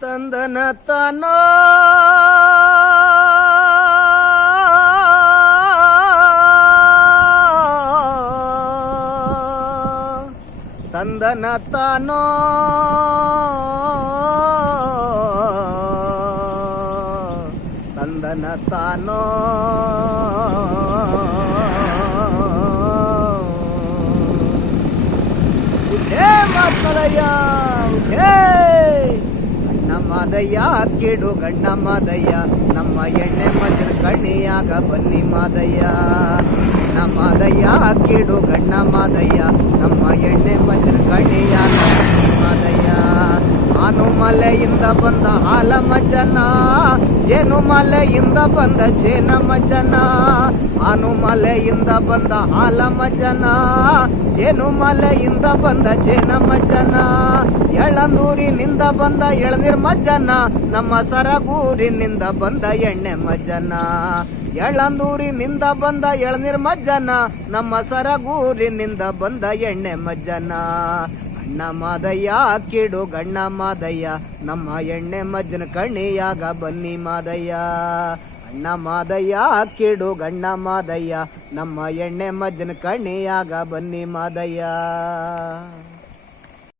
ತಂದನ ತಾನೋ ತಂದನ ತಾನೋ ತಂದನ ತಾನೋ ಉಠೇ ಮಾತಲಯ್ಯ ಉಠೇ ಗಣ್ಣ ಮಾದಯ್ಯ ಕಿಡು ಗಣ್ಣ ಮಾದಯ್ಯ ನಮ್ಮ ಎಣ್ಣೆ ಮಜ್ರ ಕಣ್ಣಿಯಾಗ ಬನ್ನಿ ಮಾದಯ್ಯ ಗಣ್ಣ ಮಾದಯ್ಯ ಕಿಡು ಗಣ್ಣ ಮಾದಯ್ಯ ನಮ್ಮ ಎಣ್ಣೆ ಮಜ್ರ ಕಣ್ಣಿಯಾಗ ಬನ್ನಿ ಮಾದಯ್ಯ ಆನು ಮಲೆಯಿಂದ ಬಂದ ಹಾಲ ಮಜ್ಜನ ಜೇನು ಮಲೆಯಿಂದ ಬಂದ ಜೇನ ಮಜ್ಜನ ಆನು ಮಲೆಯಿಂದ ಬಂದ ಹಾಲ ಮಜ್ಜನ ಜೇನು ಮಲೆಯಿಂದ ಬಂದ ಜೇನ ಮಜ್ಜನ ಎಳಂದೂರಿನಿಂದ ಬಂದ ಎಳನೀರ್ ಮಜ್ಜನ ನಮ್ಮ ಸರಗೂರಿನಿಂದ ಬಂದ ಎಣ್ಣೆ ಮಜ್ಜನ ಎಳಂದೂರಿನಿಂದ ಬಂದ ಎಳನೀರ್ ಮಜ್ಜನ ನಮ್ಮ ಸರಗೂರಿನಿಂದ ಬಂದ ಎಣ್ಣೆ ಮಜ್ಜನ ಗಣ್ಣ ಮಾದಯ್ಯ ಕಿಡು ಗಣ್ಣ ಮಾದಯ್ಯ ನಮ್ಮ ಎಣ್ಣೆ ಮಜ್ಜನ ಕಣ್ಣಿಯಾಗ ಬನ್ನಿ ಮಾದಯ್ಯ ಗಣ್ಣ ಮಾದಯ್ಯ ಕಿಡು ಗಣ್ಣ ಮಾದಯ್ಯ ನಮ್ಮ ಎಣ್ಣೆ ಮಜ್ಜನ ಕಣ್ಣಿಯಾಗ ಬನ್ನಿ ಮಾದಯ್ಯ.